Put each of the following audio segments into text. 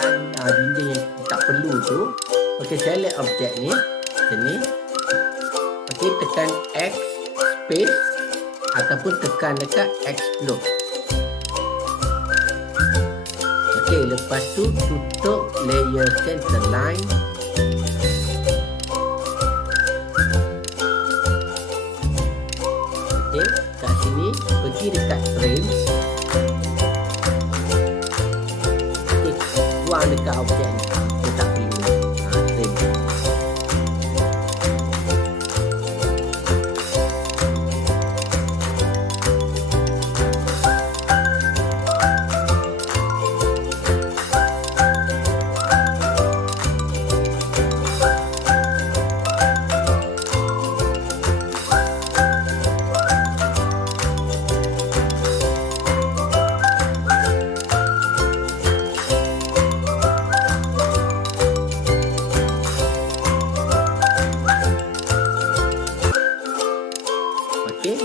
bahagian dinding yang tak perlu tu. Okey, select objek ni macam ni. Okey, tekan X space ataupun tekan dekat explode. Okey, lepas tu tutup layer center line. Okey, kat sini pergi dekat frame. Okey, buang dekat objek ni. Dia tak perlu. Frame.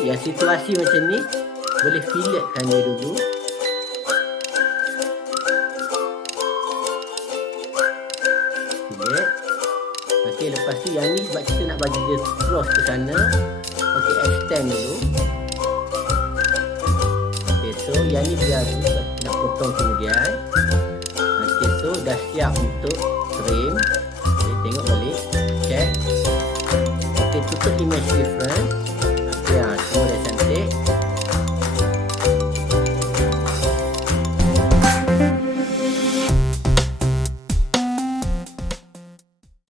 Yang situasi macam ni boleh filletkan dia dulu. Fillet. Okey, lepas tu yang ni sebab kita nak bagi dia cross ke sana. Okey, extend dulu. Okey, so yang ni biar nak potong kemudian. Okey, so dah siap untuk frame. Okey, tengok balik. Check. Okey, tutup image reference.